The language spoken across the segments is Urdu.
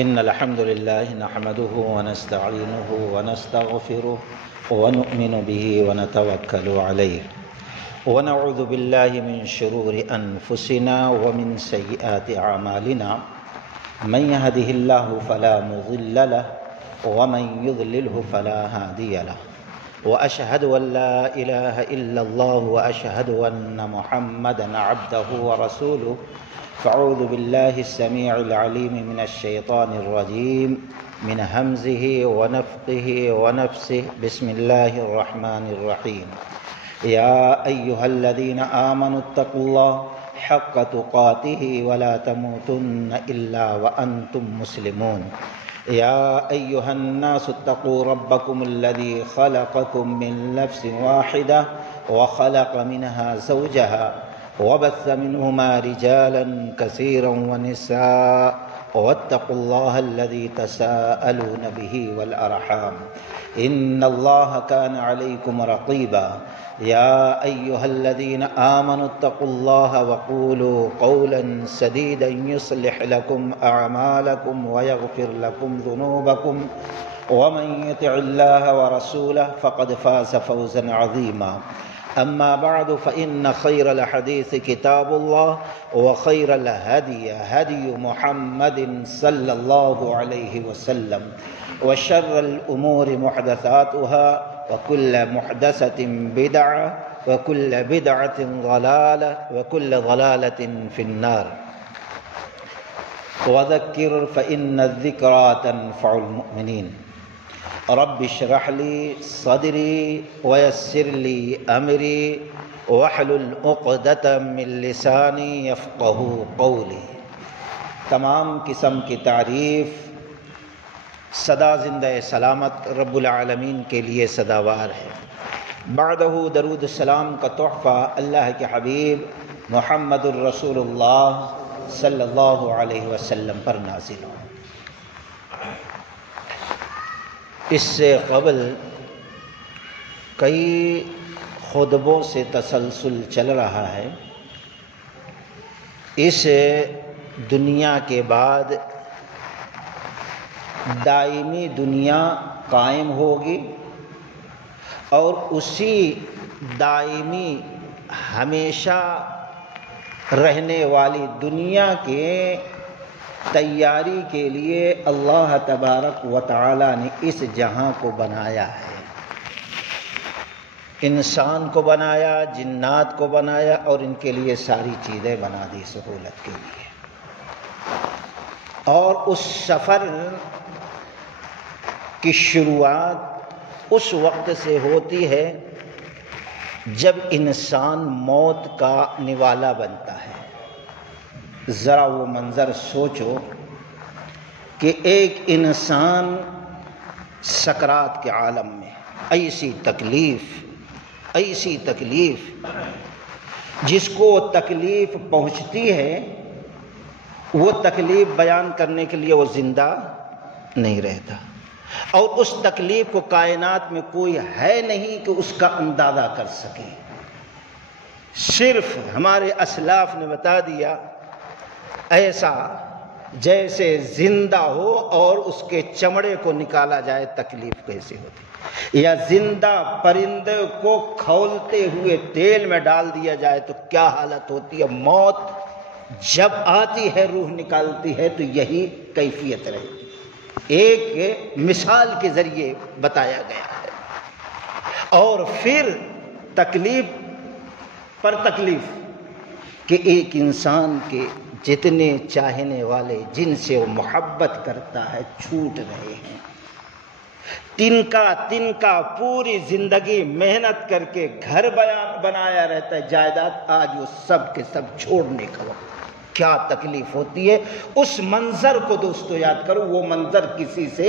إن الحمد لله نحمده ونستعينه ونستغفره ونؤمن به ونتوكل عليه ونعوذ بالله من شرور أنفسنا ومن سيئات أعمالنا من يهده الله فلا مضل له ومن يضلله فلا هادي له وأشهد أن لا إله إلا الله وأشهد أن محمدا عبده ورسوله فأعوذ بالله السميع العليم من الشيطان الرجيم من همزه ونفخه ونفسه بسم الله الرحمن الرحيم يا أيها الذين آمنوا اتقوا الله حق تقاته ولا تموتن إلا وأنتم مسلمون يا أيها الناس اتقوا ربكم الذي خلقكم من نفس واحدة وخلق منها زوجها وبث منهما رجالا كثيرا ونساء واتقوا الله الذي تساءلون به والأرحام إن الله كان عليكم رقيبا يا أيها الذين آمنوا اتقوا الله وقولوا قولا سديدا يصلح لكم أعمالكم ويغفر لكم ذنوبكم ومن يطع الله ورسوله فقد فاز فوزا عظيما أما بعد فإن خير الحديث كتاب الله وخير الهدي هدي محمد صلى الله عليه وسلم وشر الأمور محدثاتها وكل محدثة بدعة وكل بدعة ضلالة وكل ضلالة في النار وذكر فإن الذكرى تنفع المؤمنين رب اشرح لي صدري ويسر لي أمري واحلل عقدة من لساني يفقه قولي۔ تمام قسم کی تعریف سدا زندہ سلامت رب العالمین کے لیے سداوار ہے۔ بعدہ درود السلام کا تحفہ اللہ کے حبیب محمد الرسول اللہ صلی اللہ علیہ وسلم پر نازل ہو۔ اس سے قبل کئی خطبوں سے تسلسل چل رہا ہے۔ اس دنیا کے بعد دائمی دنیا قائم ہوگی اور اسی دائمی ہمیشہ رہنے والی دنیا کے تیاری کے لیے اللہ تبارک و تعالی نے اس جہاں کو بنایا ہے۔ انسان کو بنایا، جنات کو بنایا اور ان کے لیے ساری چیزیں بنا دی سہولت کے لیے۔ اور اس سفر کی شروعات اس وقت سے ہوتی ہے جب انسان موت کا نوالا بنتا ہے۔ ذرا وہ منظر سوچو کہ ایک انسان سکرات کے عالم میں ایسی تکلیف جس کو تکلیف پہنچتی ہے وہ تکلیف بیان کرنے کے لیے وہ زندہ نہیں رہتا، اور اس تکلیف کو کائنات میں کوئی ہے نہیں کہ اس کا اندازہ کر سکے۔ صرف ہمارے اسلاف نے بتا دیا ایسا جیسے زندہ ہو اور اس کے چمڑے کو نکالا جائے تکلیف کیسے ہوتی، یا زندہ پرندے کو کھولتے ہوئے تیل میں ڈال دیا جائے تو کیا حالت ہوتی ہے۔ موت جب آتی ہے، روح نکالتی ہے تو یہی کیفیت رہتی ہے۔ ایک مثال کے ذریعے بتایا گیا ہے۔ اور پھر تکلیف پر تکلیف کہ ایک انسان کے جتنے چاہنے والے جن سے وہ محبت کرتا ہے چھوٹ رہے ہیں۔ تنکا پوری زندگی محنت کر کے گھر بنایا رہتا ہے، جائیداد، آج وہ سب کے سب چھوڑنے کا وقت، کیا تکلیف ہوتی ہے۔ اس منظر کو دوستو یاد کرو، وہ منظر کسی سے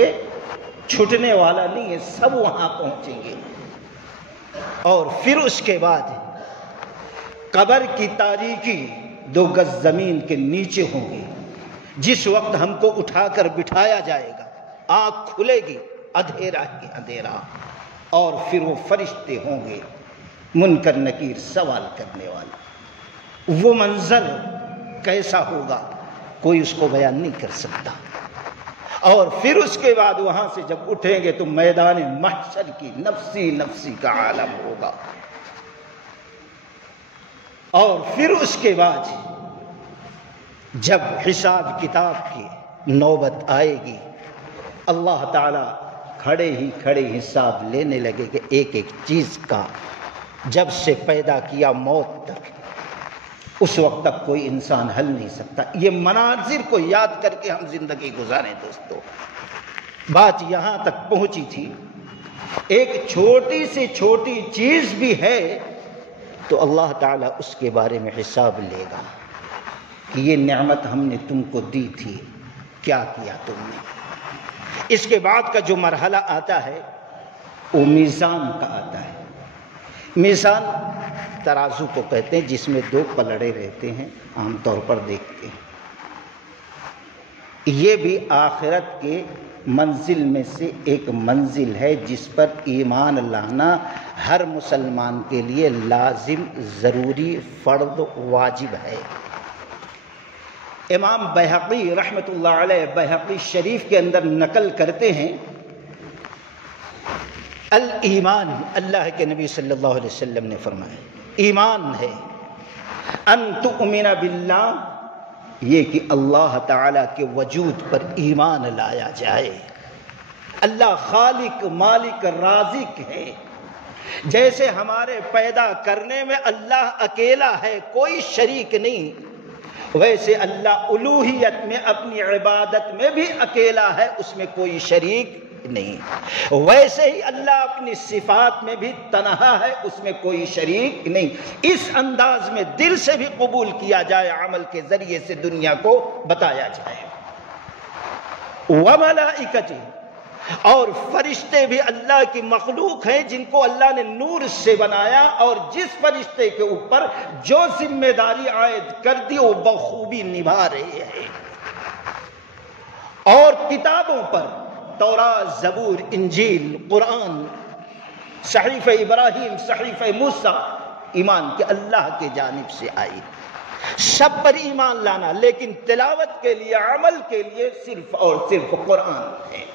چھٹنے والا نہیں ہے، سب وہاں پہنچیں گے۔ اور پھر اس کے بعد قبر کی تاریکی 2 گز زمین کے نیچے ہوں گی، جس وقت ہم کو اٹھا کر بٹھایا جائے گا، آنکھ کھلے گی، اندھیرا ہی اندھیرا، اور پھر وہ فرشتے ہوں گے منکر نکیر سوال کرنے والے۔ وہ منظر کیسا ہوگا کوئی اس کو بیان نہیں کر سکتا۔ اور پھر اس کے بعد وہاں سے جب اٹھیں گے تو میدان محشر کی نفسی نفسی کا عالم ہوگا، اور پھر اس کے بعد جب حساب کتاب کی نوبت آئے گی اللہ تعالی کھڑے ہی کھڑے حساب لینے لگے کہ ایک ایک چیز کا، جب سے پیدا کیا موت تک، اس وقت تک کوئی انسان حل نہیں سکتا۔ یہ مناظر کو یاد کر کے ہم زندگی گزاریں دوستو۔ بات یہاں تک پہنچی تھی، ایک چھوٹی سے چھوٹی چیز بھی ہے تو اللہ تعالیٰ اس کے بارے میں حساب لے گا کہ یہ نعمت ہم نے تم کو دی تھی، کیا کیا تم نے۔ اس کے بعد کا جو مرحلہ آتا ہے وہ میزان کا آتا ہے۔ میزان ترازو کو کہتے ہیں، جس میں دو پلڑے رہتے ہیں، عام طور پر دیکھتے ہیں۔ یہ بھی آخرت کے منزل میں سے ایک منزل ہے جس پر ایمان لانا ہر مسلمان کے لیے لازم، ضروری، فرض، واجب ہے۔ امام بیہقی رحمۃ اللہ علیہ بیہقی شریف کے اندر نقل کرتے ہیں، الایمان، اللہ کے نبی صلی اللہ علیہ وسلم نے فرمایا ایمان ہے ان تؤمن باللہ، یہ کہ اللہ تعالیٰ کے وجود پر ایمان لایا جائے۔ اللہ خالق، مالک، رازق ہے۔ جیسے ہمارے پیدا کرنے میں اللہ اکیلا ہے، کوئی شریک نہیں، ویسے اللہ الوہیت میں، اپنی عبادت میں بھی اکیلا ہے، اس میں کوئی شریک نہیں۔ ویسے ہی اللہ اپنی صفات میں بھی تنہا ہے، اس میں کوئی شریک نہیں۔ اس انداز میں دل سے بھی قبول کیا جائے، عمل کے ذریعے سے دنیا کو بتایا جائے۔ وملائکتہ، اور فرشتے بھی اللہ کی مخلوق ہیں جن کو اللہ نے نور سے بنایا، اور جس فرشتے کے اوپر جو ذمہ داری عائد کر دی وہ بخوبی نبھا رہے ہیں۔ اور کتابوں پر تورات، زبور، انجیل، قرآن، صحیفہ ابراہیم، صحیفہ موسیٰ، ایمان کہ اللہ کی جانب سے آئی، سب پر ایمان لانا، لیکن تلاوت کے لیے، عمل کے لیے صرف اور صرف قرآن ہے۔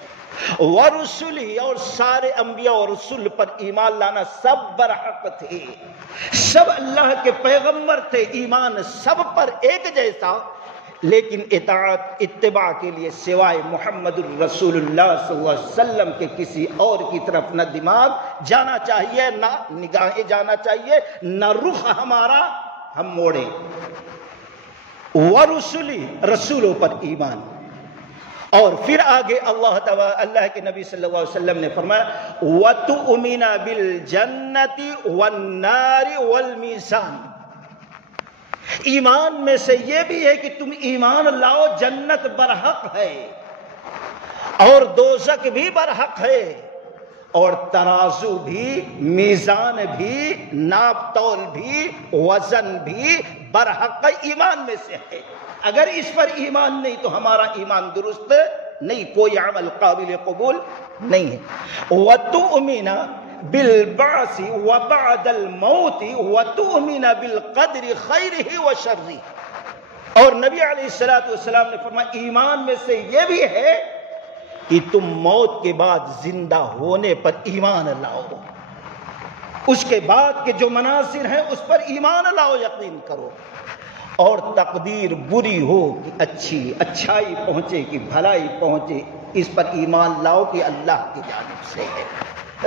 ورسلی، اور سارے انبیاء اور رسول پر ایمان لانا، سب برحق تھے، سب اللہ کے پیغمبر تھے، ایمان سب پر ایک جیسا، لیکن اطاعت، اتباع کے لیے سوائے محمد الرسول اللہ صلی اللہ علیہ وسلم کے کسی اور کی طرف نہ دماغ جانا چاہیے، نہ نگاہیں جانا چاہیے، نہ رخ ہمارا ہم موڑیں۔ ورسلی، رسولوں پر ایمان۔ اور پھر آگے اللہ کے نبی صلی اللہ علیہ وسلم نے فرمایا وَتُؤْمِنَ بِالْجَنَّةِ وَالنَّارِ وَالْمِيزَانِ، ایمان میں سے یہ بھی ہے کہ تم ایمان لاؤ جنت برحق ہے، اور دوزخ بھی برحق ہے، اور ترازو بھی، میزان بھی، ناپ تول بھی، وزن بھی برحق ایمان میں سے ہے۔ اگر اس پر ایمان نہیں تو ہمارا ایمان درست نہیں، کوئی عمل قابل قبول نہیں ہے۔ وَتُؤْمِنَ بِالْبَعْثِ وَبَعْدَ الْمَوْتِ وَتُؤْمِنَ بِالْقَدْرِ خَيْرِهِ وَشَرِّهِ، اور نبی علیہ السلام نے فرمایا ایمان میں سے یہ بھی ہے کہ تم موت کے بعد زندہ ہونے پر ایمان لاؤ، اس کے بعد کے جو مناظر ہیں اس پر ایمان لاؤ، یقین کرو، اور تقدیر بری ہو کہ اچھائی پہنچے کہ بھلائی پہنچے، اس پر ایمان لاؤ کہ اللہ کی جانب سے ہے،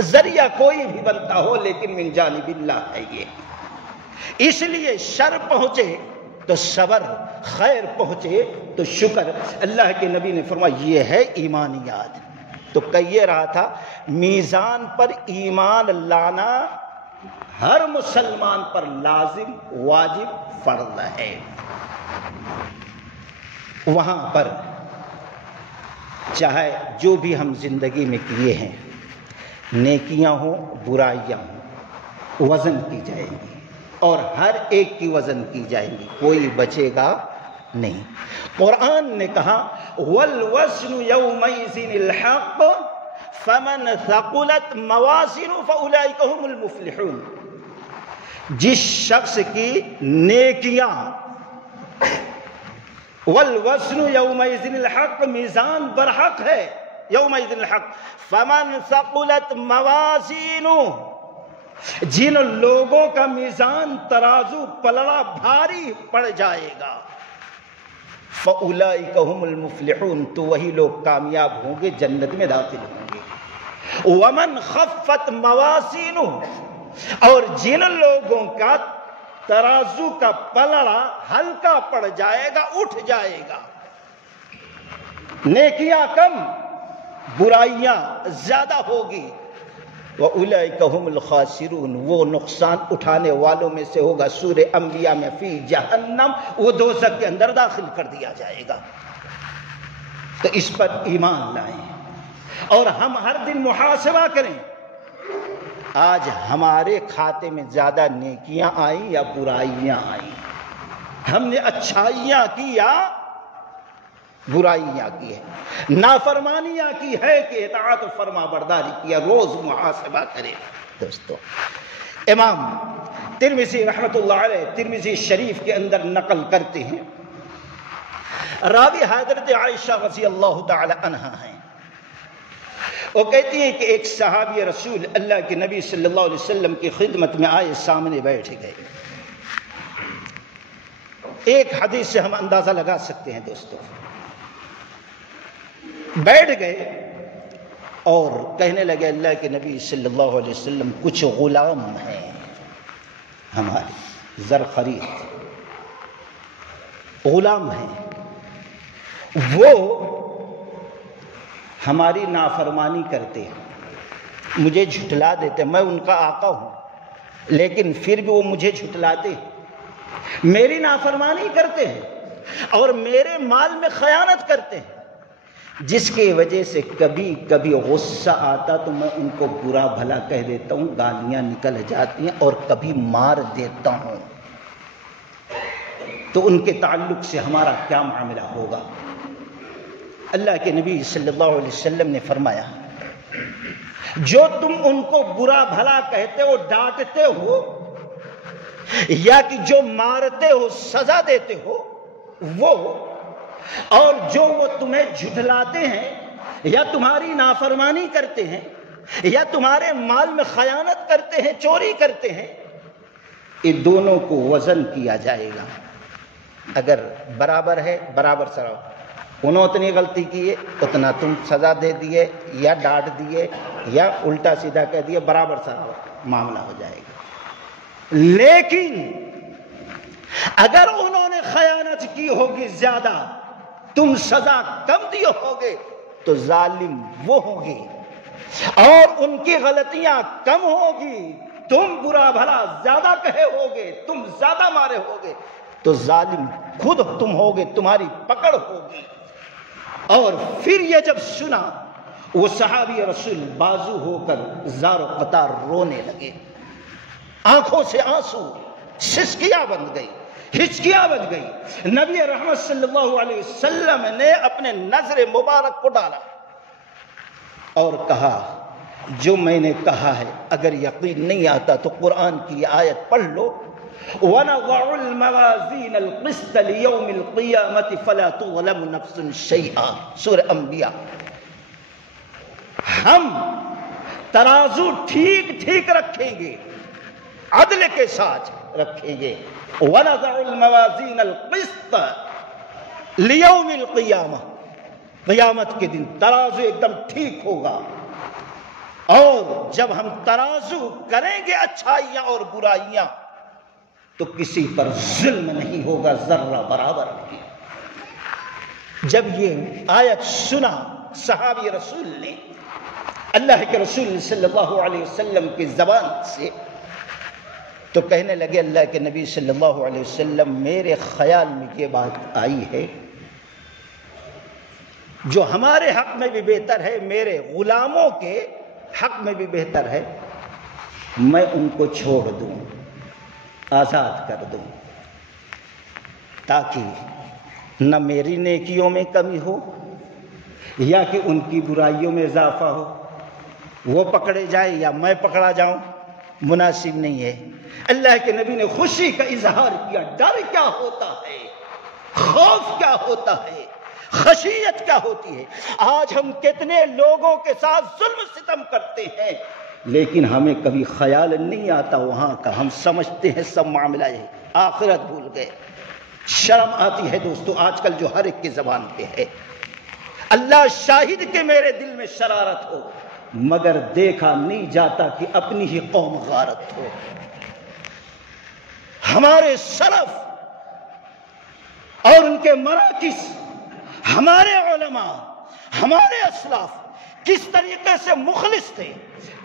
ذریعہ کوئی بھی بنتا ہو لیکن من جانب اللہ ہے یہ۔ اس لیے شر پہنچے تو صبر، خیر پہنچے تو شکر۔ اللہ کے نبی نے فرمایا یہ ہے ایمانیات۔ تو کہیے رہا تھا میزان پر ایمان لانا ہر مسلمان پر لازم، واجب، فرض ہے۔ وہاں پر چاہے جو بھی ہم زندگی میں کیے ہیں، نیکیاں ہوں، برائیاں ہوں، وزن کی جائے گی، اور ہر ایک کی وزن کی جائے گی، کوئی بچے گا نہیں۔ قرآن نے کہا وَالْوَزْنُ يَوْمَئِذٍ الْحَقُّ فَمَنْ ثَقُلَتْ مَوَازِنُهُ فَأُولَئِكَ هُمُ الْمُفْلِحُونَ، جس شخص کی نیکیاں والوزن یومئذ الحق، میزان برحق ہے یومئذ الحق، فمن ثقلت موازینہ، جن لوگوں کا میزان ترازو پلڑا بھاری پڑ جائے گا، فَأُولَئِكَ هُمُ الْمُفْلِحُونَ، تو وہی لوگ کامیاب ہوں گے، جنت میں داخل ہوں گے۔ وَمَنْ خَفَّتْ مَوَازِينُهُ، اور جن لوگوں کا ترازو کا پلڑا ہلکا پڑ جائے گا، اٹھ جائے گا، نیکیاں کم برائیاں زیادہ ہوگی، وَأُولَئِكَ هُمُ الْخَاسِرُونَ، وہ نقصان اٹھانے والوں میں سے ہوگا۔ سورہ انبیاء میں فی جہنم، وہ دوزخ کے اندر داخل کر دیا جائے گا۔ تو اس پر ایمان لائیں اور ہم ہر دن محاسبہ کریں، آج ہمارے کھاتے میں زیادہ نیکیاں آئیں یا برائیاں آئیں، ہم نے اچھائیاں کی یا برائیاں کی ہے، نافرمانیاں کی ہے کہ اطاعت و فرما برداری کیا، روز محاسبہ کرے۔ دوستو، امام ترمذی رحمۃ اللہ علیہ ترمذی شریف کے اندر نقل کرتے ہیں، راوی حضرت عائشہ رضی اللہ تعالی عنہا ہیں، وہ کہتی ہیں کہ ایک صحابی رسول اللہ کے نبی صلی اللہ علیہ وسلم کی خدمت میں آئے، سامنے بیٹھ گئے۔ ایک حدیث سے ہم اندازہ لگا سکتے ہیں دوستو، بیٹھ گئے اور کہنے لگے اللہ کے نبی صلی اللہ علیہ وسلم، کچھ غلام ہیں ہمارے، زر خرید غلام ہیں، وہ ہماری نافرمانی کرتے ہیں، مجھے جھٹلا دیتے، میں ان کا آقا ہوں لیکن پھر بھی وہ مجھے جھٹلاتے ہیں، میری نافرمانی کرتے ہیں اور میرے مال میں خیانت کرتے ہیں، جس کی وجہ سے کبھی کبھی غصہ آتا تو میں ان کو برا بھلا کہہ دیتا ہوں، گالیاں نکل جاتی ہیں اور کبھی مار دیتا ہوں، تو ان کے تعلق سے ہمارا کیا معاملہ ہوگا؟ اللہ کے نبی صلی اللہ علیہ وسلم نے فرمایا، جو تم ان کو برا بھلا کہتے ہو، ڈانٹتے ہو، یا کہ جو مارتے ہو، سزا دیتے ہو، وہ، اور جو وہ تمہیں جھٹلاتے ہیں یا تمہاری نافرمانی کرتے ہیں یا تمہارے مال میں خیانت کرتے ہیں، چوری کرتے ہیں، ان دونوں کو وزن کیا جائے گا، اگر برابر ہے برابر سراؤ، انہوں اتنی غلطی کی ہے اتنا تم سزا دے دیے یا ڈانٹ دیے یا الٹا سیدھا کہہ دیے، برابر سراؤ، معاملہ ہو جائے گا۔ لیکن اگر انہوں نے خیانت کی ہوگی زیادہ، تم سزا کم دیے ہوگے، تو ظالم وہ ہوگی، اور ان کی غلطیاں کم ہوگی، تم برا بھلا زیادہ کہے ہوگے، تم زیادہ مارے ہوگے، تو ظالم خود تم ہوگے، تمہاری پکڑ ہوگی۔ اور پھر یہ جب سنا، وہ صحابی رسول بازو ہو کر زار و قطار رونے لگے، آنکھوں سے آنسو، سسکیاں بن گئی، ہچکیاں بن گئی۔ نبی رحمت صلی اللہ علیہ وسلم نے اپنے نظر مبارک کو ڈالا اور کہا، جو میں نے کہا ہے اگر یقین نہیں آتا تو قرآن کی آیت پڑھ لو، وَنَضَعُ الْمَوَازِينَ الْقِسْطَ لِيَوْمِ الْقِيَامَةِ فَلَا تُظْلَمُ نَفْسٌ شَيْئًا، سورہ انبیاء۔ ہم ترازو ٹھیک ٹھیک رکھیں گے، عدل کے ساتھ رکھیں گے۔ وَنَضَعُ الْمَوَازِينَ الْقِسْطَ لِيَوْمِ الْقِيَامَةِ، قیامت کے دن ترازو ایک دم ٹھیک ہوگا، اور جب ہم ترازو کریں گے اچھائیاں اور برائیاں تو کسی پر ظلم نہیں ہوگا، ذرہ برابر کی۔ جب یہ آیت سنا صحابی رسول نے اللہ کے رسول صلی اللہ علیہ وسلم کی زبان سے، تو کہنے لگے اللہ کے نبی صلی اللہ علیہ وسلم، میرے خیال میں یہ بات آئی ہے جو ہمارے حق میں بھی بہتر ہے، میرے غلاموں کے حق میں بھی بہتر ہے، میں ان کو چھوڑ دوں، آزاد کر دوں، تاکہ نہ میری نیکیوں میں کمی ہو یا کہ ان کی برائیوں میں اضافہ ہو، وہ پکڑے جائے یا میں پکڑا جاؤں، مناسب نہیں ہے۔ اللہ کے نبی نے خوشی کا اظہار کیا، ڈر کیا ہوتا ہے، خوف کیا ہوتا ہے، خشیت کیا ہوتی ہے۔ آج ہم کتنے لوگوں کے ساتھ ظلم ستم کرتے ہیں، لیکن ہمیں کبھی خیال نہیں آتا وہاں کا، ہم سمجھتے ہیں سب معاملہ ہے، آخرت بھول گئے۔ شرم آتی ہے دوستو آج کل جو ہر ایک کی زبان پہ ہے۔ اللہ شاہد کہ میرے دل میں شرارت ہو، مگر دیکھا نہیں جاتا کہ اپنی ہی قوم غارت ہو۔ ہمارے سلف اور ان کے مراکز، ہمارے علماء، ہمارے اسلاف کس طریقے سے مخلص تھے،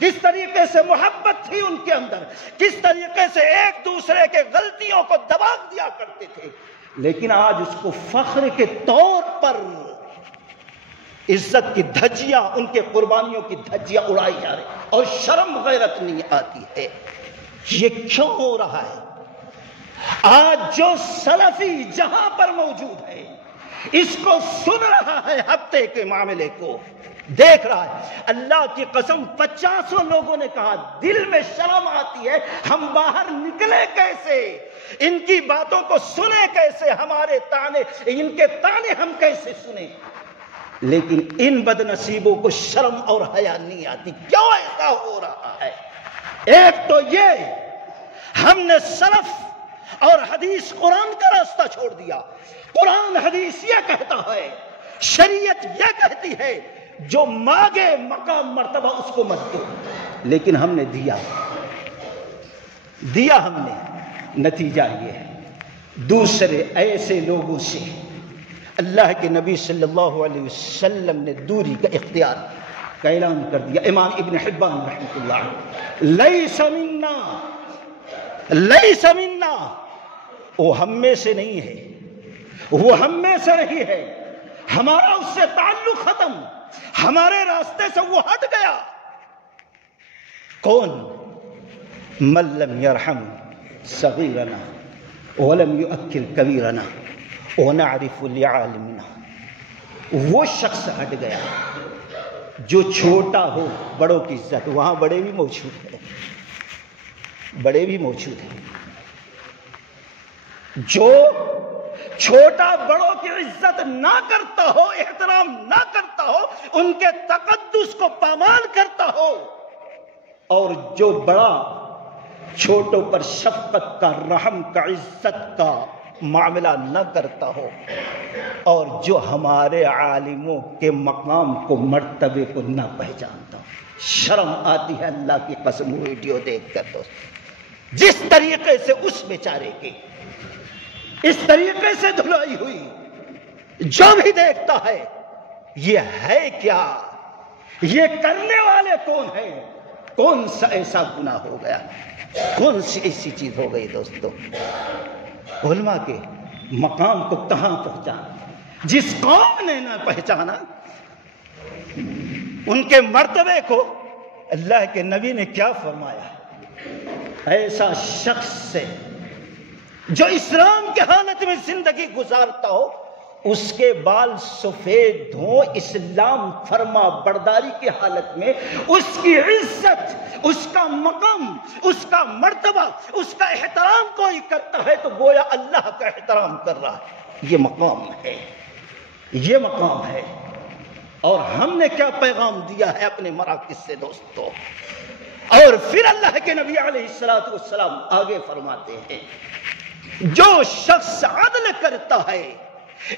کس طریقے سے محبت تھی ان کے اندر، کس طریقے سے ایک دوسرے کے غلطیوں کو دبا دیا کرتے تھے، لیکن آج اس کو فخر کے طور پر عزت کی دھجیاں، ان کے قربانیوں کی دھجیاں اڑائی جا رہی اور شرم غیرت نہیں آتی ہے۔ یہ کیوں ہو رہا ہے؟ آج جو سلفی جہاں پر موجود ہے اس کو سن رہا ہے، ہفتے کے معاملے کو دیکھ رہا ہے، اللہ کی قسم 50 لوگوں نے کہا دل میں شرم آتی ہے، ہم باہر نکلے کیسے، ان کی باتوں کو سنے کیسے، ہمارے تانے، ان کے تانے ہم کیسے سنیں۔ لیکن ان بد نصیبوں کو شرم اور حیا نہیں آتی۔ کیوں ایسا ہو رہا ہے؟ ایک تو یہ ہم نے سلف اور حدیث قرآن کا راستہ چھوڑ دیا۔ قرآن حدیث یہ کہتا ہے، شریعت یہ کہتی ہے جو مانگے مقام مرتبہ اس کو مت دو، لیکن ہم نے دیا ہم نے، نتیجہ یہ ہے دوسرے ایسے لوگوں سے اللہ کے نبی صلی اللہ علیہ وسلم نے دوری کا اختیار کا اعلان کر دیا۔ امام ابن حبان رحمۃ اللہ، لیس منا، وہ ہم میں سے نہیں ہے، وہ ہم میں سے نہیں ہے، ہمارا اس سے تعلق ختم، ہمارے راستے سے وہ ہٹ گیا۔ کون؟ من لم یرحم صغیرنا ولم یؤکل کبیرنا ونعرف لعالمنا، وہ شخص ہٹ گیا جو چھوٹا ہو، بڑوں کی عزت، وہاں بڑے بھی موجود ہیں، بڑے بھی موجود ہیں، جو چھوٹا بڑوں کی عزت نہ کرتا ہو، احترام نہ کرتا ہو، ان کے تقدس کو پامال کرتا ہو، اور جو بڑا چھوٹوں پر شفقت کا، رحم کا، عزت کا معاملہ نہ کرتا ہو، اور جو ہمارے عالموں کے مقام کو، مرتبے کو نہ پہچانتا ہو۔ شرم آتی ہے اللہ کی قسم ویڈیو دیکھ کر دوست، جس طریقے سے اس بیچارے کی اس طریقے سے دھلائی ہوئی، جو بھی دیکھتا ہے یہ ہے کیا، یہ کرنے والے کون ہیں، کون سا ایسا گناہ ہو گیا، کون سی ایسی چیز ہو گئی دوستو۔ علماء کے مقام کو کہاں پہنچانا، جس قوم نے نہ پہچانا ان کے مرتبے کو، اللہ کے نبی نے کیا فرمایا، ایسا شخص سے جو اسلام کے حالت میں زندگی گزارتا ہو، اس کے بال سفید ہوں، اسلام فرما برداری کی حالت میں، اس کی عزت، اس کا مقام، اس کا مرتبہ، اس کا احترام کوئی کرتا ہے تو گویا اللہ کا احترام کر رہا ہے۔ یہ مقام ہے، یہ مقام ہے۔ اور ہم نے کیا پیغام دیا ہے اپنے مراکز سے دوستو۔ اور پھر اللہ کے نبی علیہ الصلوۃ والسلام آگے فرماتے ہیں، جو شخص عدل کرتا ہے،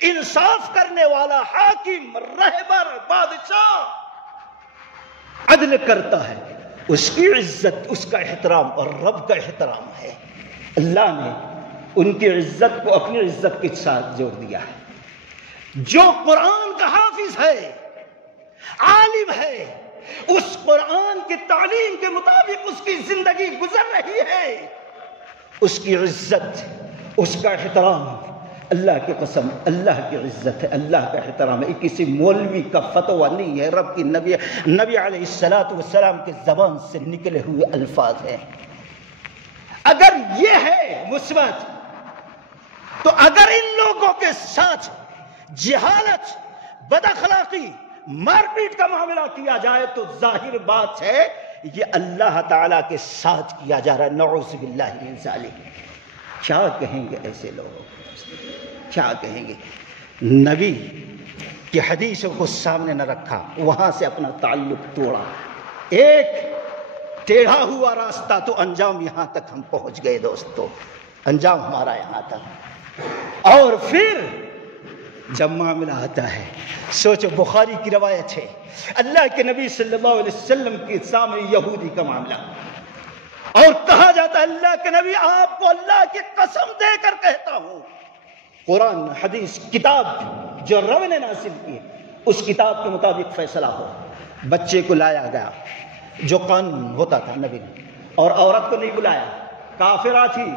انصاف کرنے والا، حاکم، رہبر، بادشاہ عدل کرتا ہے، اس کی عزت، اس کا احترام اور رب کا احترام ہے۔ اللہ نے ان کی عزت کو اپنی عزت کے ساتھ جوڑ دیا ہے۔ جو قرآن کا حافظ ہے، عالم ہے، اس قرآن کی تعلیم کے مطابق اس کی زندگی گزر رہی ہے، اس کی عزت، اس کا احترام، اللہ کی قسم اللہ کی عزت ہے، اللہ کا احترام ہے۔ کسی مولوی کا فتویٰ نہیں ہے، رب کی نبی علیہ الصلوۃ والسلام کی زبان سے نکلے ہوئے الفاظ ہیں۔ اگر یہ ہے مثبت، تو اگر ان لوگوں کے ساتھ جہالت، بد اخلاقی، مار پیٹ کا معاملہ کیا جائے تو ظاہر بات ہے یہ اللہ تعالیٰ کے ساتھ کیا جا رہا ہے، نعوذ باللہ من ذالک۔ کیا کہیں گے ایسے لوگوں، کیا کہیں گے؟ نبی کی حدیثوں کو سامنے نہ رکھا، وہاں سے اپنا تعلق توڑا، ایک ٹیڑھا ہوا راستہ، تو انجام یہاں تک ہم پہنچ گئے دوستو، انجام ہمارا یہاں تک۔ اور پھر جب معاملہ آتا ہے، سوچو بخاری کی روایت ہے، اللہ کے نبی صلی اللہ علیہ وسلم کے سامنے یہودی کا معاملہ، اور کہا جاتا ہے اللہ کے نبی آپ کو اللہ کی قسم دے کر کہتا ہوں، قرآن حدیث کتاب جو رب نے نازل کی اس کتاب کے مطابق فیصلہ ہو۔ بچے کو لایا گیا جو قانون ہوتا تھا نبی نے، اور عورت کو نہیں بلایا، کافرہ تھی،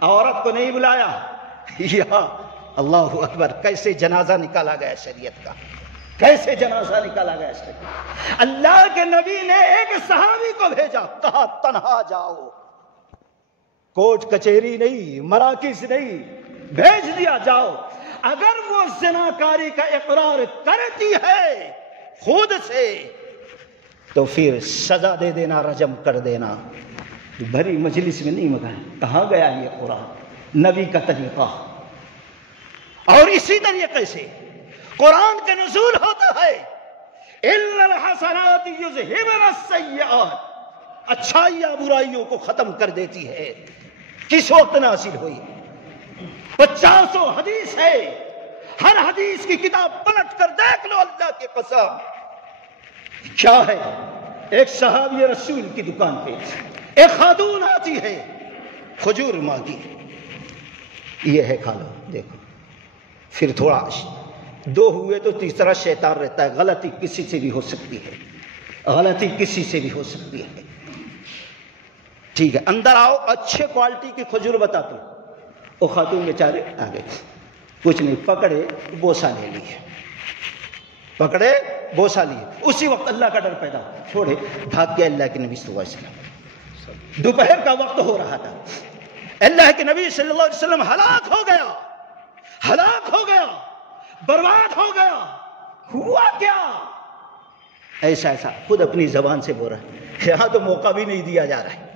عورت کو نہیں بلایا۔ یا اللہ اکبر، کیسے جنازہ نکالا گیا شریعت کا، کیسے جنازہ نکالا گیا شریعت۔ اللہ کے نبی نے ایک صحابی کو بھیجا، کہا تنہا جاؤ، کوٹ کچہری نہیں، مراکز نہیں، بھیج دیا جاؤ، اگر وہ زناکاری کا اقرار کرتی ہے خود سے تو پھر سزا دے دینا، رجم کر دینا۔ بھری مجلس میں نہیں مگا، کہاں گیا یہ قرآن، نبی کا طریقہ۔ اور اسی طریقے سے قرآن کا نزول ہوتا ہے، اِلَّا الْحَسَنَاتِ يُذْهِبْنَ السَّيِّئَاتِ، اچھائیاں برائیوں کو ختم کر دیتی ہے۔ کس وقت نازل ہوئی؟ 50 حدیث ہے، ہر حدیث کی کتاب پلٹ کر دیکھ لو، اللہ کی قسم کیا ہے۔ ایک صحابی رسول کی دکان پہ ایک خاتون آتی ہے، کھجور مانگی، یہ ہے کھا لو، دیکھو۔ پھر تھوڑا دو ہوئے تو تیسرا شیطان رہتا ہے، غلطی کسی سے بھی ہو سکتی ہے، غلطی کسی سے بھی ہو سکتی ہے، ٹھیک ہے اندر آؤ، اچھے کوالٹی کی کھجور بتا دو۔ وہ خاتون بیچارے آگے کچھ نہیں، پکڑے بوسہ لے لیے، پکڑے بوسہ لیے، اسی وقت اللہ کا ڈر پیدا ہوا، چھوڑے بھاگ کے اللہ کے نبی صلی اللہ علیہ وسلم۔ دوپہر کا وقت ہو رہا تھا، اللہ کے نبی صلی اللہ علیہ وسلم ہلاک ہو گیا، ہلاک ہو گیا، برباد ہو گیا۔ ہوا کیا؟ ایسا ایسا خود اپنی زبان سے بول رہا ہے، یہاں تو موقع بھی نہیں دیا جا رہا ہے،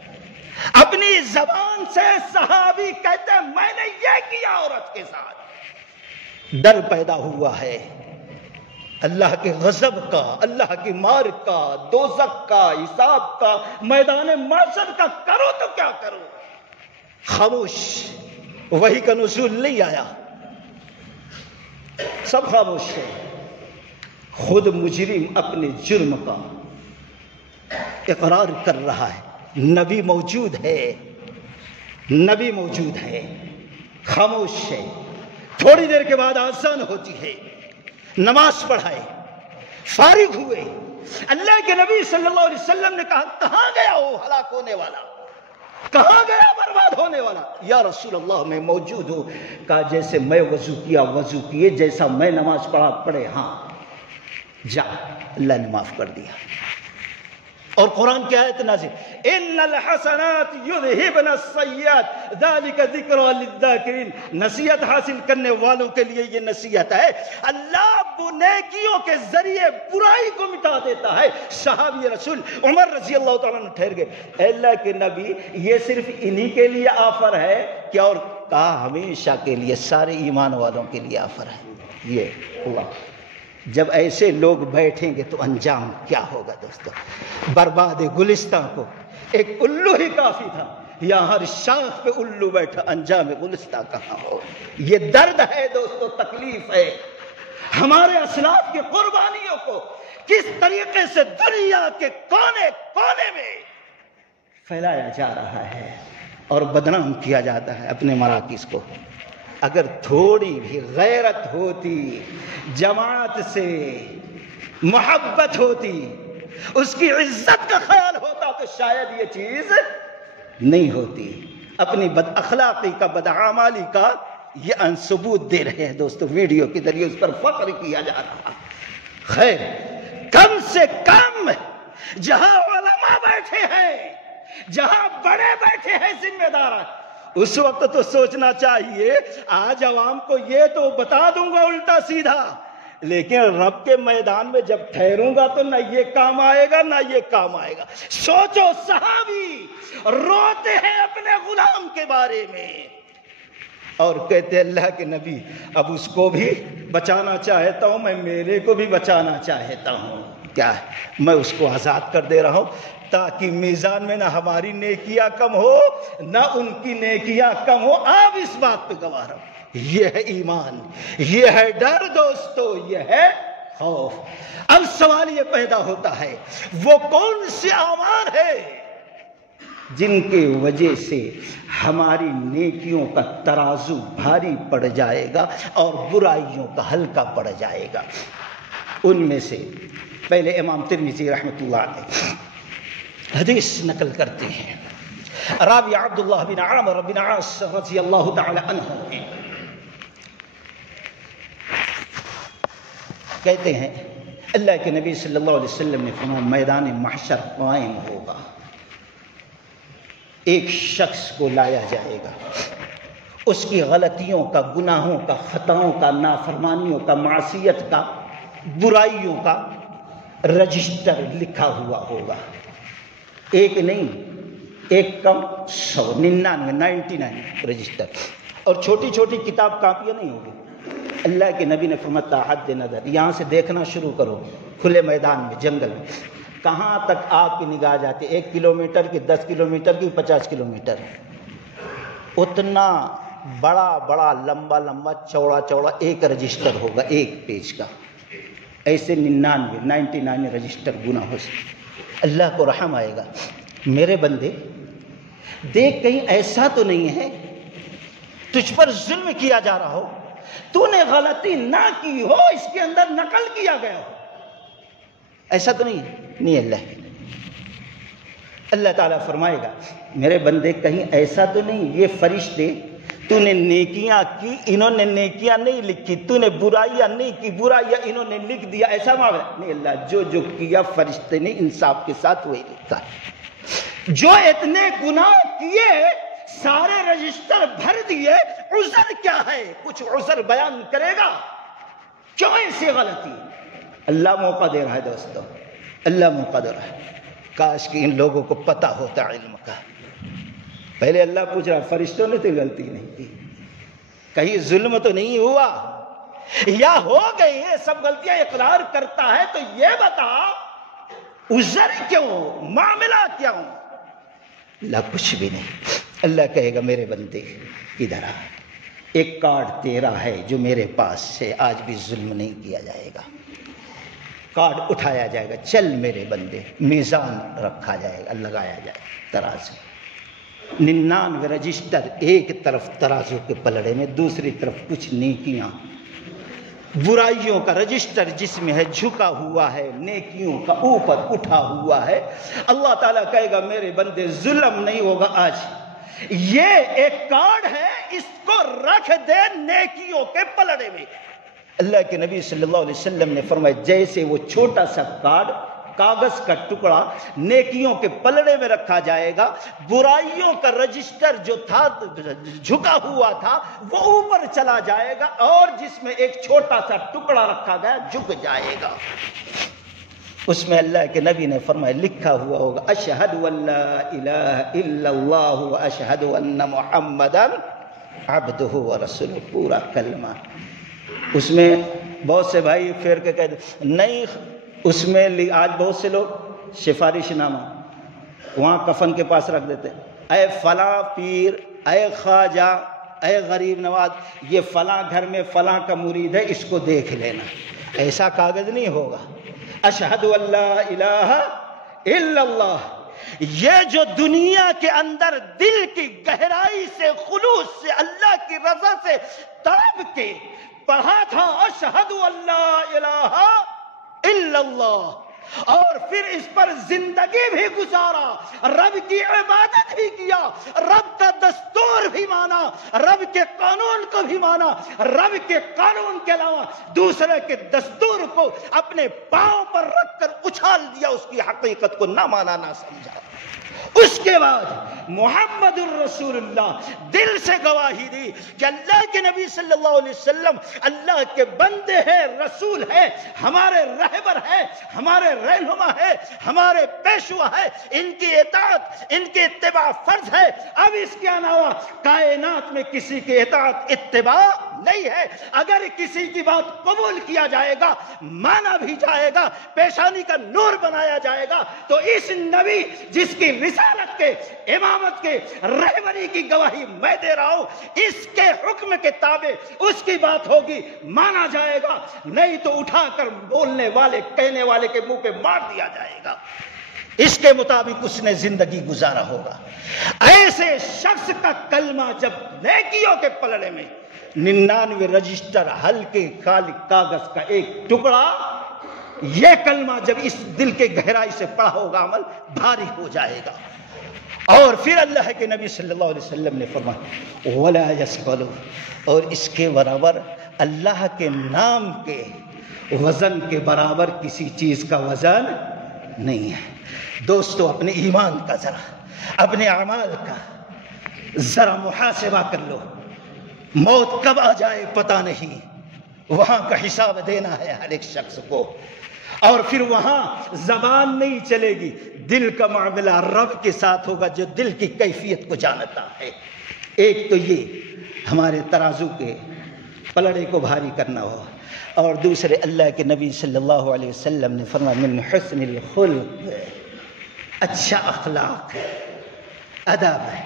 اپنی زبان سے صحابی کہتے ہیں میں نے یہ کیا عورت کے ساتھ۔ ڈر پیدا ہوا ہے اللہ کے غضب کا، اللہ کی مار کا، دوزخ کا، حساب کا، میدان محشر کا، کرو تو کیا کرو۔ خاموش، وحی کا نزول نہیں آیا، سب خاموش ہے۔ خود مجرم اپنے جرم کا اقرار کر رہا ہے، نبی موجود ہے، نبی موجود ہے، خاموش ہے۔ تھوڑی دیر کے بعد آذان ہوتی ہے، نماز پڑھائے، فارغ ہوئے، اللہ کے نبی صلی اللہ علیہ وسلم نے کہا کہاں گیا وہ ہلاک ہونے والا، کہاں گیا برباد ہونے والا؟ یا رسول اللہ میں موجود ہوں۔ کہا جیسے میں وضو کیا وضو کیے، جیسا میں نماز پڑھا پڑھے، ہاں جا، اللہ نے معاف کر دیا۔ اور قرآن کی آیت نازل، ان الحسنات یذہبن السیئات ذالک ذکری للذاکرین، نصیحت حاصل کرنے والوں کے لیے یہ نصیحت ہے، اللہ نیکیوں کے ذریعے برائی کو مٹا دیتا ہے۔ صحابی رسول عمر رضی اللہ تعالیٰ عنہ ٹھہر گئے، اے اللہ کے نبی یہ صرف انہی کے لیے آفر ہے کیا؟ اور کہا ہمیشہ کے لیے، سارے ایمان والوں کے لیے آفر ہے۔ یہ ہوا، جب ایسے لوگ بیٹھیں گے تو انجام کیا ہوگا دوستو؟ برباد گلستان کو ایک الو ہی کافی تھا، یا ہر شاخ پہ الو بیٹھا، انجام گلستان کہاں ہو؟ یہ درد ہے دوستو، تکلیف ہے۔ ہمارے اسلاف کی قربانیوں کو کس طریقے سے دنیا کے کونے کونے میں پھیلایا جا رہا ہے اور بدنام کیا جاتا ہے اپنے مراکز کو۔ اگر تھوڑی بھی غیرت ہوتی، جماعت سے محبت ہوتی، اس کی عزت کا خیال ہوتا تو شاید یہ چیز نہیں ہوتی۔ اپنی بد اخلاقی کا، بدعمالی کا یہ ثبوت دے رہے ہیں دوستو، ویڈیو کے ذریعے اس پر فخر کیا جا رہا۔ خیر، کم سے کم جہاں علماء بیٹھے ہیں، جہاں بڑے بیٹھے ہیں ذمہ دار، اس وقت تو سوچنا چاہیے آج عوام کو یہ تو بتا دوں گا الٹا سیدھا، لیکن رب کے میدان میں جب ٹھہروں گا تو نہ یہ کام آئے گا نہ یہ کام آئے گا۔ سوچو، صحابی روتے ہیں اپنے غلام کے بارے میں، اور کہتے اللہ کے نبی اب اس کو بھی بچانا چاہتا ہوں، میں میرے کو بھی بچانا چاہتا ہوں، کیا ہے میں اس کو آزاد کر دے رہا ہوں تاکہ میزان میں نہ ہماری نیکیاں کم ہو نہ ان کی نیکیاں کم ہو۔ آپ اس بات پہ گواہ رہو۔ یہ ہے ایمان، یہ ہے ڈر دوستو، یہ ہے خوف۔ اب سوال یہ پیدا ہوتا ہے وہ کون سے اعمال ہے جن کے وجہ سے ہماری نیکیوں کا ترازو بھاری پڑ جائے گا اور برائیوں کا ہلکا پڑ جائے گا؟ ان میں سے پہلے امام ترمذی رحمۃ اللہ علیہ حدیث نقل کرتے ہیں، راوی عبداللہ بن عامر بن عاص رضی اللہ تعالی عنہ کہتے ہیں اللہ کے نبی صلی اللہ علیہ وسلم نے فرمایا میدان محشر قائم ہوگا، ایک شخص کو لایا جائے گا، اس کی غلطیوں کا، گناہوں کا، خطاؤں کا، نافرمانیوں کا، معصیت کا، برائیوں کا رجسٹر لکھا ہوا ہوگا، ایک نہیں، ایک کم 100، 99 رجسٹر، اور چھوٹی چھوٹی کتاب کاپیاں نہیں ہوگی۔ اللہ کے نبی نے فرمایا تا حد نظر، یہاں سے دیکھنا شروع کرو، کھلے میدان میں، جنگل میں، کہاں تک آپ کی نگاہ جاتی، 1 کلومیٹر کی، 10 کلومیٹر کی، 50 کلومیٹر، اتنا بڑا بڑا لمبا لمبا چوڑا چوڑا ایک رجسٹر ہوگا، ایک پیج کا، ایسے 99 رجسٹر گناہوں سے۔ اللہ کو رحم آئے گا، میرے بندے دیکھ کہیں ایسا تو نہیں ہے تجھ پر ظلم کیا جا رہا ہو، تو نے غلطی نہ کی ہو، اس کے اندر نقل کیا گیا ہو، ایسا تو نہیں ہے؟ نہیں اللہ تعالیٰ فرمائے گا میرے بندے کہیں ایسا تو نہیں، یہ فرشتے تو نے نیکیاں کی، انہوں نے نیکیاں نہیں لکھی، تو نے برائیاں نہیں کی، برائیاں انہوں نے لکھ دیا، ایسا معاملہ نہیں۔ اللہ جو کیا فرشتے نے انصاف کے ساتھ وہی لکھا ہے، جو اتنے گناہ کیے سارے رجسٹر بھر دیے، عذر کیا ہے؟ کچھ عذر بیان کرے گا کیوں ایسی غلطی؟ اللہ موقع دے رہا ہے دوستو، اللہ موقع دے رہا ہے۔ کاش کہ ان لوگوں کو پتہ ہوتا علم کا۔ پہلے اللہ پوچھ رہا فرشتوں نے تو غلطی نہیں کی، کہیں ظلم تو نہیں ہوا، یا ہو گئی یہ سب غلطیاں اقرار کرتا ہے تو یہ بتا عذر کیوں، معاملہ کیا ہوں؟ اللہ کچھ بھی نہیں۔ اللہ کہے گا میرے بندے ادھر آ، ایک کارڈ تیرا ہے جو میرے پاس سے آج بھی ظلم نہیں کیا جائے گا، کارڈ اٹھایا جائے گا، چل میرے بندے، میزان رکھا جائے گا، لگایا جائے گا ترازو، 99 رجسٹر ایک طرف ترازو کے پلڑے میں، دوسری طرف کچھ نیکیاں، برائیوں کا رجسٹر جس میں ہے جھکا ہوا ہے، نیکیوں کا اوپر اٹھا ہوا ہے۔ اللہ تعالیٰ کہے گا میرے بندے ظلم نہیں ہوگا آج، یہ ایک کارڈ ہے، اس کو رکھ دے نیکیوں کے پلڑے میں۔ اللہ کے نبی صلی اللہ علیہ وسلم نے فرمایا جیسے وہ چھوٹا سا کارڈ، کاغذ کا ٹکڑا نیکیوں کے پلڑے میں رکھا جائے گا، برائیوں کا رجسٹر جو تھا جھکا ہوا تھا وہ اوپر چلا جائے گا، اور جس میں ایک چھوٹا سا ٹکڑا رکھا گیا جھک جائے گا۔ اس میں اللہ کے نبی نے فرمایا لکھا ہوا ہوگا اشہد ان لا الہ الا اللہ و اشہد ان محمدا عبدہ و رسولہ، پورا کلمہ۔ اس میں بہت سے بھائی پھیر کے کہتے نہیں، اس میں آج بہت سے لوگ سفارش نامہ وہاں کفن کے پاس رکھ دیتے، اے فلاں پیر، اے خواجہ، اے غریب نواز، یہ فلاں گھر میں فلاں کا مرید ہے، اس کو دیکھ لینا۔ ایسا کاغذ نہیں ہوگا۔ اشہد ان لا الہ الا اللہ، یہ جو دنیا کے اندر دل کی گہرائی سے، خلوص سے، اللہ کی رضا سے تڑپ کے پڑھا تھا اشہد ان لا الہ الا اللہ، اور پھر اس پر زندگی بھی گزارا، رب کی عبادت بھی کیا، رب کا دستور بھی مانا، رب کے قانون کو بھی مانا، رب کے قانون کے علاوہ دوسرے کے دستور کو اپنے پاؤں پر رکھ کر اچھال دیا، اس کی حقیقت کو نہ مانا نہ سمجھا، اس کے بعد محمد الرسول اللہ دل سے گواہی دی کہ اللہ کے نبی صلی اللہ علیہ وسلم اللہ کے بندے ہیں، رسول ہے، ہمارے رہبر ہے، ہمارے رہنما ہے، ہمارے پیشوا ہے، ان کی اطاعت، ان کی اتباع فرض ہے۔ اب اس کے علاوہ کائنات میں کسی کی اطاعت اتباع نہیں ہے۔ اگر کسی کی بات قبول کیا جائے گا، مانا بھی جائے گا، پیشانی کا نور بنایا جائے گا، تو اس نبی جس کی رسالت کے، امامت کے، رہبری کی گواہی میں دے رہا ہوں، اس کے حکم کے تابع اس کی بات ہوگی، مانا جائے گا، نہیں تو اٹھا کر بولنے والے، کہنے والے کے منہ پہ مار دیا جائے گا۔ اس کے مطابق اس نے زندگی گزارا ہوگا۔ ایسے شخص کا کلمہ جب نیکیوں کے پلڑے میں 99 رجسٹر ہلکے خالی کاغذ کا ایک ٹکڑا، یہ کلمہ جب اس دل کے گہرائی سے پڑھا ہوگا، عمل بھاری ہو جائے گا۔ اور پھر اللہ کے نبی صلی اللہ علیہ وسلم نے فرمایا وَلَا يَسْغَلُ، اور اس کے برابر اللہ کے نام کے وزن کے برابر کسی چیز کا وزن نہیں ہے۔ دوستو، اپنے ایمان کا ذرا، اپنے اعمال کا ذرا محاسبہ کر لو۔ موت کب آ جائے پتہ نہیں، وہاں کا حساب دینا ہے ہر ایک شخص کو، اور پھر وہاں زبان نہیں چلے گی، دل کا معاملہ رب کے ساتھ ہوگا جو دل کی کیفیت کو جانتا ہے۔ ایک تو یہ ہمارے ترازو کے پلڑے کو بھاری کرنا ہو، اور دوسرے اللہ کے نبی صلی اللہ علیہ وسلم نے فرمایا من حسن الخلق، اچھا اخلاق ہے، ادب ہے،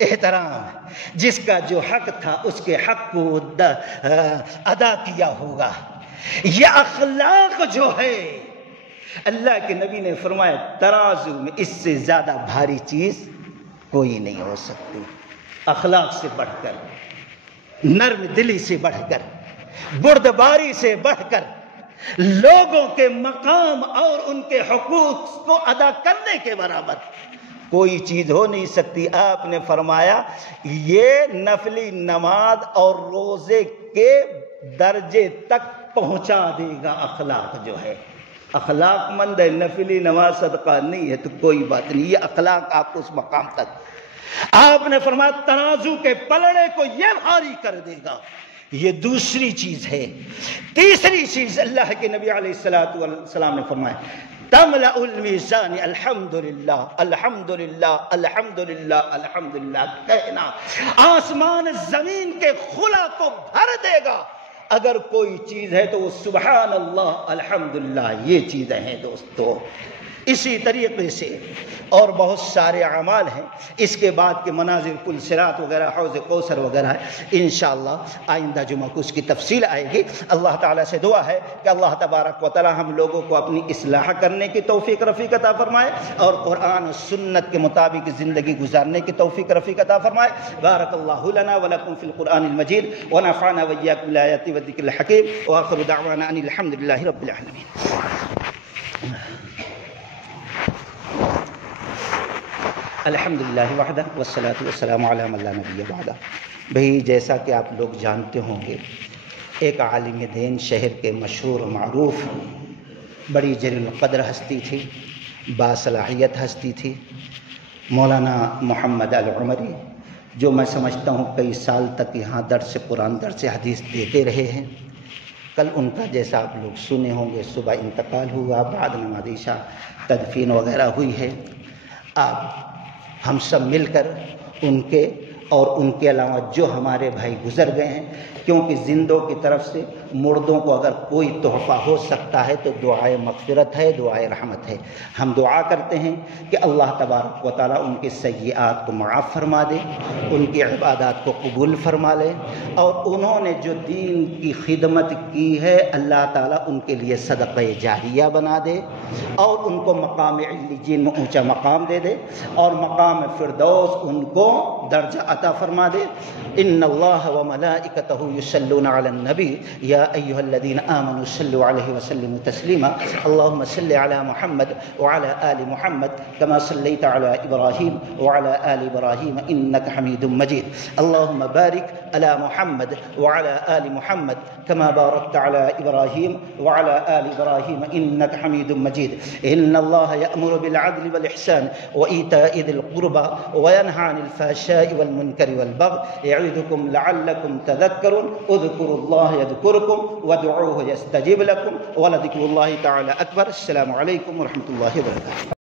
احترام، جس کا جو حق تھا اس کے حق کو ادا کیا ہوگا۔ یہ اخلاق جو ہے، اللہ کے نبی نے فرمایا ترازو میں اس سے زیادہ بھاری چیز کوئی نہیں ہو سکتی۔ اخلاق سے بڑھ کر، نرم دلی سے بڑھ کر، بردباری سے بڑھ کر، لوگوں کے مقام اور ان کے حقوق کو ادا کرنے کے برابر کوئی چیز ہو نہیں سکتی۔ آپ نے فرمایا یہ نفلی نماز اور روزے کے درجے تک پہنچا دے گا۔ اخلاق جو ہے، اخلاق مند ہے، نفلی نماز صدقہ نہیں ہے تو کوئی بات نہیں، یہ اخلاق آپ کو اس مقام تک، آپ نے فرمایا ترازو کے پلڑے کو یہ بھاری کر دے گا۔ یہ دوسری چیز ہے۔ تیسری چیز اللہ کے نبی علیہ الصلوۃ والسلام نے فرمایا تملأ المیزان الحمدللہ الحمدللہ الحمدللہ الحمدللہ، کہنا آسمان زمین کے خلا کو بھر دے گا۔ اگر کوئی چیز ہے تو وہ سبحان اللہ الحمدللہ، یہ چیزیں ہیں دوستو۔ اسی طریقے سے اور بہت سارے اعمال ہیں، اس کے بعد کے مناظر پل صراط وغیرہ، حوض کوثر وغیرہ ہے، انشاءاللہ آئندہ جمعہ کو اس کی تفصیل آئے گی۔ اللہ تعالیٰ سے دعا ہے کہ اللہ تبارک و تعالیٰ ہم لوگوں کو اپنی اصلاح کرنے کی توفیق رفیق عطا فرمائے، اور قرآن و سنت کے مطابق زندگی گزارنے کی توفیق رفیق عطا فرمائے۔ بارک اللہ لنا ولکم فی القرآن المجید ونفعنا وإیاکم بالآیات والذکر الحکیم، وآخر دعوانا ان الحمد للہ رب العالمین۔ الحمدللہ وحدہ والصلاة والسلام علی من لا نبی بعدہ۔ بھئی جیسا کہ آپ لوگ جانتے ہوں گے، ایک عالم دین شہر کے مشہور و معروف بڑی جلیل القدر ہستی تھی، باصلاحیت ہستی تھی، مولانا محمد العمری، جو میں سمجھتا ہوں کئی سال تک یہاں درس قرآن درس حدیث دیتے رہے ہیں۔ کل ان کا جیسا آپ لوگ سنے ہوں گے صبح انتقال ہوا، بعد نماز عشاء تدفین وغیرہ ہوئی ہے۔ آپ ہم سب مل کر ان کے اور ان کے علاوہ جو ہمارے بھائی گزر گئے ہیں، کیونکہ زندوں کی طرف سے مردوں کو اگر کوئی تحفہ ہو سکتا ہے تو دعائے مغفرت ہے، دعائے رحمت ہے۔ ہم دعا کرتے ہیں کہ اللہ تبارک و تعالیٰ ان کے سیئات کو معاف فرما دے، ان کی عبادات کو قبول فرما لے، اور انہوں نے جو دین کی خدمت کی ہے اللہ تعالیٰ ان کے لیے صدقہ جاریہ بنا دے، اور ان کو مقام علیین میں اونچا مقام دے دے، اور مقام فردوس ان کو درجہ عطا فرما دے۔ ان اللہ وملائکتہ یصلون علی النبی یا ایھا الذین آمنوا صلوا علیہ وسلموا تسلیما اللهم صل علی محمد وعلى آل محمد كما صليت على إبراهيم وعلى آل إبراهيم إنك حميد مجيد اللهم بارك على محمد وعلى آل محمد كما باركت على إبراهيم وعلى آل إبراهيم إنك حميد مجيد إن الله يأمر بالعدل والإحسان وإيتاء ذي القربى وينهى عن الفحشاء والمنكر والبغي يعظكم لعلكم تذكرون اذكروا الله يذكركم وادعوه يستجب لكم ولذكر الله تعالى أكبر السلام عليكم ورحمة الله وبركاته.